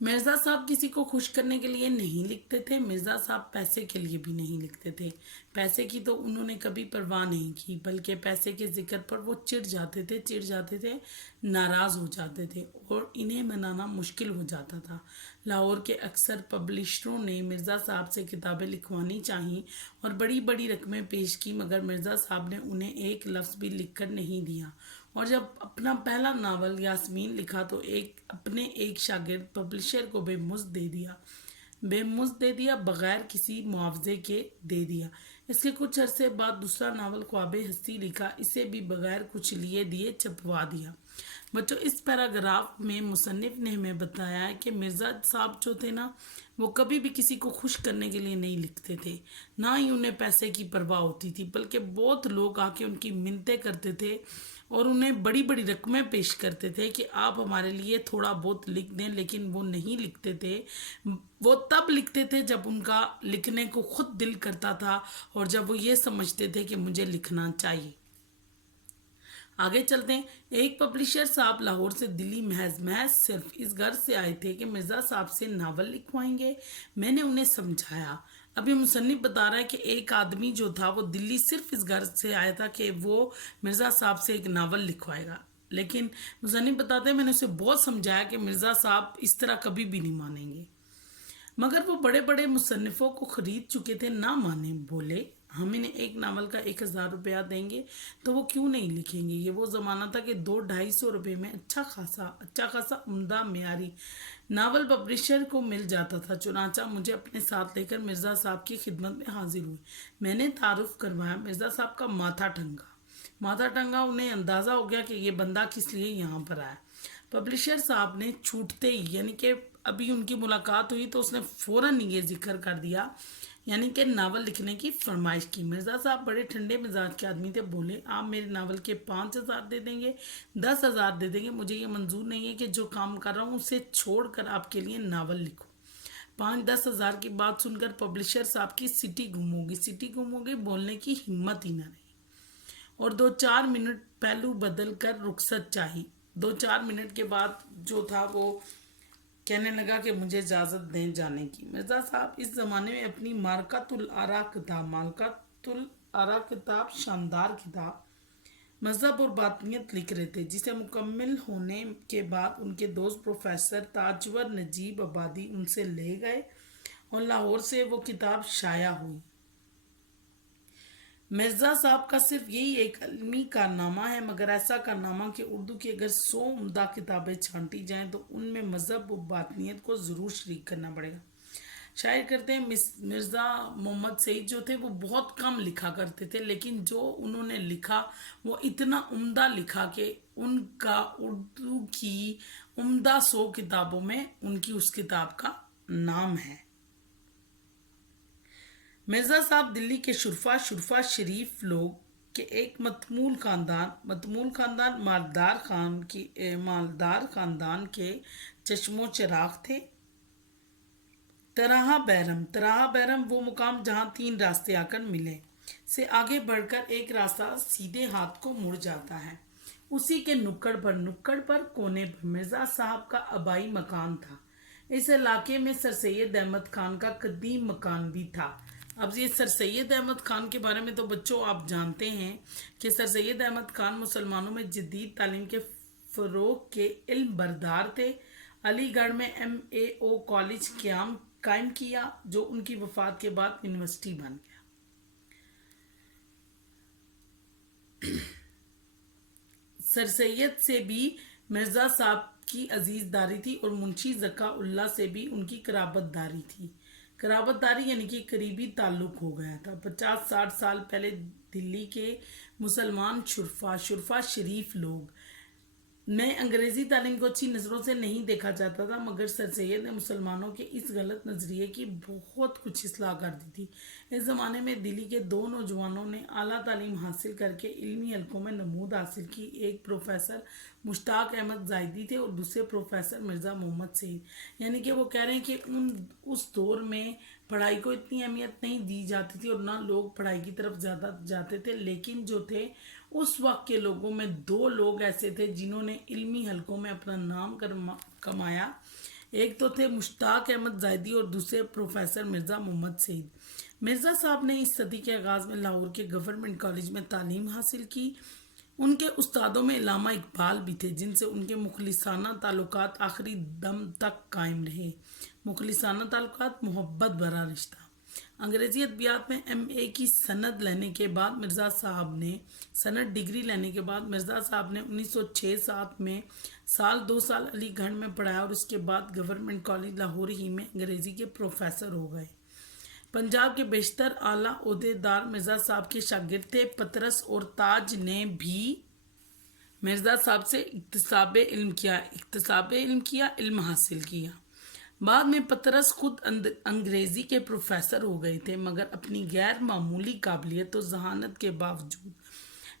مرزا صاحب کسی کو خوش کرنے کے لیے نہیں لکھتے تھے، مرزا صاحب پیسے کے لیے بھی نہیں لکھتے تھے۔ پیسے کی تو انہوں نے کبھی پرواہ نہیں کی، بلکہ پیسے کے ذکر پر وہ چڑ جاتے تھے، ناراض ہو جاتے تھے اور انہیں منانا مشکل ہو جاتا تھا۔ لاہور کے اکثر پبلشروں نے مرزا صاحب سے کتابیں لکھوانی چاہیں اور بڑی بڑی رقمیں پیش کی، مگر مرزا صاحب نے انہیں ایک لفظ بھی لکھ کر نہیں دیا۔ اور جب اپنا پہلا ناول یاسمین لکھا تو اپنے ایک شاگرد پبلشر کو بے مزد دے دیا، بغیر کسی معاوضے کے دے دیا۔ اس کے کچھ عرصے بعد دوسرا ناول خواب ہستی لکھا، اسے بھی بغیر کچھ لیے دیے چھپوا دیا۔ بچوں، اس پیراگراف میں مصنف نے ہمیں بتایا ہے کہ مرزا صاحب جو تھے نا، وہ کبھی بھی کسی کو خوش کرنے کے لیے نہیں لکھتے تھے، نہ ہی انہیں پیسے کی پرواہ ہوتی تھی، بلکہ بہت لوگ آ کے ان کی منتیں کرتے تھے اور انہیں بڑی بڑی رقمیں پیش کرتے تھے کہ آپ ہمارے لیے تھوڑا بہت لکھ دیں، لیکن وہ نہیں لکھتے تھے۔ وہ تب لکھتے تھے جب ان کا لکھنے کو خود دل کرتا تھا اور جب وہ یہ سمجھتے تھے کہ مجھے لکھنا چاہیے۔ آگے چلتے ہیں۔ ایک پبلشر صاحب لاہور سے دلی محض صرف اس غرض سے آئے تھے کہ مرزا صاحب سے ناول لکھوائیں گے۔ میں نے انہیں سمجھایا۔ ابھی مصنف بتا رہا ہے کہ ایک آدمی جو تھا وہ دلی صرف اس غرض سے آیا تھا کہ وہ مرزا صاحب سے ایک ناول لکھوائے گا، لیکن مصنف بتاتے ہیں میں نے اسے بہت سمجھایا کہ مرزا صاحب اس طرح کبھی بھی نہیں مانیں گے، مگر وہ بڑے بڑے مصنفوں کو خرید چکے تھے، نہ مانے، بولے ہم انہیں ایک ناول کا 1000 روپیہ دیں گے تو وہ کیوں نہیں لکھیں گے۔ یہ وہ زمانہ تھا کہ 200-250 روپے میں اچھا خاصا عمدہ معیاری ناول پبلشر کو مل جاتا تھا۔ چنانچہ مجھے اپنے ساتھ لے کر مرزا صاحب کی خدمت میں حاضر ہوئے۔ میں نے تعارف کروایا۔ مرزا صاحب کا ماتھا ٹنگا، انہیں اندازہ ہو گیا کہ یہ بندہ کس لیے یہاں پر آیا۔ پبلشر صاحب نے چھوٹتے ہی، یعنی کہ ابھی ان کی ملاقات ہوئی تو اس نے فوراً یہ ذکر کر دیا، یعنی کہ ناول لکھنے کی فرمائش کی۔ مرزا صاحب بڑے ٹھنڈے مزاج کے آدمی تھے، بولے آپ میرے ناول کے 5000 دے دیں گے، 10,000 دے دیں گے، مجھے یہ منظور نہیں ہے کہ جو کام کر رہا ہوں اسے چھوڑ کر آپ کے لیے ناول لکھوں۔ 5-10 ہزار کی بات سن کر پبلشر صاحب کی سٹی گم ہو گئی، بولنے کی ہمت ہی نہ رہی اور 2-4 منٹ پہلو بدل کر رخصت چاہی۔ 2-4 منٹ کے بعد جو تھا وہ کہنے لگا کہ مجھے اجازت دیں جانے کی۔ مرزا صاحب اس زمانے میں اپنی مارکۃ الآراء کتاب شاندار کتاب مذہب اور باطنیت لکھ رہے تھے، جسے مکمل ہونے کے بعد ان کے دوست پروفیسر تاجور نجیب آبادی ان سے لے گئے اور لاہور سے وہ کتاب شائع ہوئی۔ مرزا صاحب کا صرف یہی ایک علمی کارنامہ ہے، مگر ایسا کارنامہ کہ اردو کی اگر 100 عمدہ کتابیں چھانٹی جائیں تو ان میں مذہب و باطنیت کو ضرور شریک کرنا پڑے گا۔ شاعر کرتے ہیں مرزا محمد سعید جو تھے وہ بہت کم لکھا کرتے تھے، لیکن جو انہوں نے لکھا وہ اتنا عمدہ لکھا کہ ان کا اردو کی عمدہ 100 کتابوں میں ان کی اس کتاب کا نام ہے۔ مرزا صاحب دلی کے شرفا شریف لوگ کے ایک متمول خاندان مالدار خاندان کے چشم و چراغ تھے۔ تراہا بیرم وہ مقام جہاں 3 راستے آ کر ملے، سے آگے بڑھ کر ایک راستہ سیدھے ہاتھ کو مڑ جاتا ہے۔ اسی کے نکڑ پر کونے پر مرزا صاحب کا آبائی مکان تھا۔ اس علاقے میں سر سید احمد خان کا قدیم مکان بھی تھا۔ اب یہ سر سید احمد خان کے بارے میں تو بچوں آپ جانتے ہیں کہ سر سید احمد خان مسلمانوں میں جدید تعلیم کے فروغ کے علم بردار تھے۔ علی گڑھ میں MAO کالج قائم کیا جو ان کی وفات کے بعد یونیورسٹی بن گیا۔ سر سید سے بھی مرزا صاحب کی عزیز داری تھی اور منشی ذکا اللہ سے بھی ان کی قرابت داری تھی۔ قرابت داری یعنی کہ قریبی تعلق ہو گیا تھا۔ 50-60 سال پہلے دلی کے مسلمان شرفا شریف لوگ میں انگریزی تعلیم کو اچھی نظروں سے نہیں دیکھا جاتا تھا، مگر سر سید نے مسلمانوں کے اس غلط نظریے کی بہت کچھ اصلاح کر دی تھی۔ اس زمانے میں دلی کے 2 نوجوانوں نے اعلیٰ تعلیم حاصل کر کے علمی حلقوں میں نمود حاصل کی۔ ایک پروفیسر مشتاق احمد زاہدی تھے اور دوسرے پروفیسر مرزا محمد سعید۔ یعنی کہ وہ کہہ رہے ہیں کہ اس دور میں پڑھائی کو اتنی اہمیت نہیں دی جاتی تھی اور نہ لوگ پڑھائی کی طرف زیادہ جاتے تھے، لیکن جو تھے اس وقت کے لوگوں میں 2 لوگ ایسے تھے جنہوں نے علمی حلقوں میں اپنا نام کمایا۔ ایک تو تھے مشتاق احمد زاہدی اور دوسرے پروفیسر مرزا محمد سعید۔ مرزا صاحب نے اس صدی کے آغاز میں لاہور کے گورنمنٹ کالج میں تعلیم حاصل کی۔ ان کے استادوں میں علامہ اقبال بھی تھے، جن سے ان کے مخلصانہ تعلقات آخری دم تک قائم رہے۔ مخلصانہ تعلقات، محبت بھرا رشتہ۔ انگریزی ادبیات میں ایم اے کی سند لینے کے بعد مرزا صاحب نے ڈگری لینے کے بعد مرزا صاحب نے 1906-07 میں 2 سال علی گڑھ میں پڑھایا اور اس کے بعد گورنمنٹ کالج لاہور ہی میں انگریزی کے پروفیسر ہو گئے۔ پنجاب کے بیشتر اعلیٰ عہدیدار مرزا صاحب کے شاگرد تھے۔ پطرس اور تاج نے بھی مرزا صاحب سے اکتساب علم کیا، علم حاصل کیا۔ بعد میں پطرس خود انگریزی کے پروفیسر ہو گئے تھے، مگر اپنی غیر معمولی قابلیت و ذہانت کے باوجود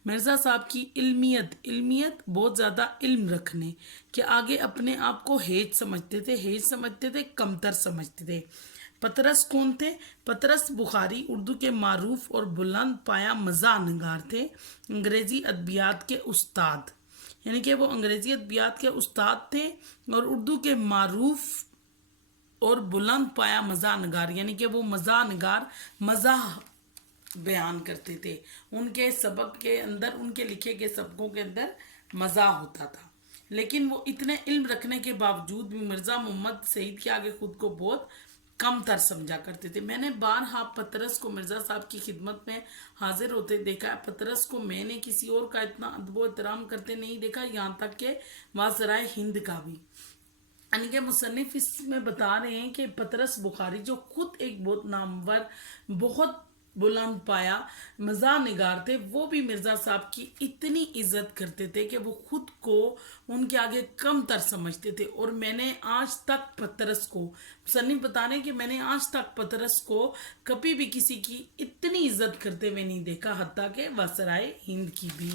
مرزا صاحب کی علمیت بہت زیادہ علم رکھنے کے آگے اپنے آپ کو ہیج سمجھتے تھے، کمتر سمجھتے تھے۔ پطرس کون تھے؟ پطرس بخاری اردو کے معروف اور بلند پایہ مزاح نگار تھے، انگریزی ادبیات کے استاد، یعنی کہ وہ انگریزی ادبیات کے استاد تھے اور اردو کے معروف اور بلند پایہ مزاح نگار، یعنی کہ وہ مزاح نگار، مزاح بیان کرتے تھے۔ ان کے سبق کے اندر، ان کے لکھے کے سبقوں کے اندر مزاح ہوتا تھا، لیکن وہ اتنے علم رکھنے کے باوجود بھی مرزا محمد سعید کے آگے خود کو بہت کم تر سمجھا کرتے تھے۔ میں نے بارہا پطرس کو مرزا صاحب کی خدمت میں حاضر ہوتے دیکھا ہے۔ پطرس کو میں نے کسی اور کا اتنا ادب و احترام کرتے نہیں دیکھا، یہاں تک کہ وازرائے ہند کا بھی۔ یعنی کہ مصنف اس میں بتا رہے ہیں کہ پطرس بخاری جو خود ایک بہت نامور، بہت بلند پایا مزاح نگار تھے، وہ بھی مرزا صاحب کی اتنی عزت کرتے تھے کہ وہ خود کو ان کے آگے کم تر سمجھتے تھے۔ اور میں نے آج تک پطرس کو، مصنف بتا رہے ہیں کہ میں نے آج تک پطرس کو کبھی بھی کسی کی اتنی عزت کرتے ہوئے نہیں دیکھا، حتیٰ کہ واسرائے ہند کی بھی۔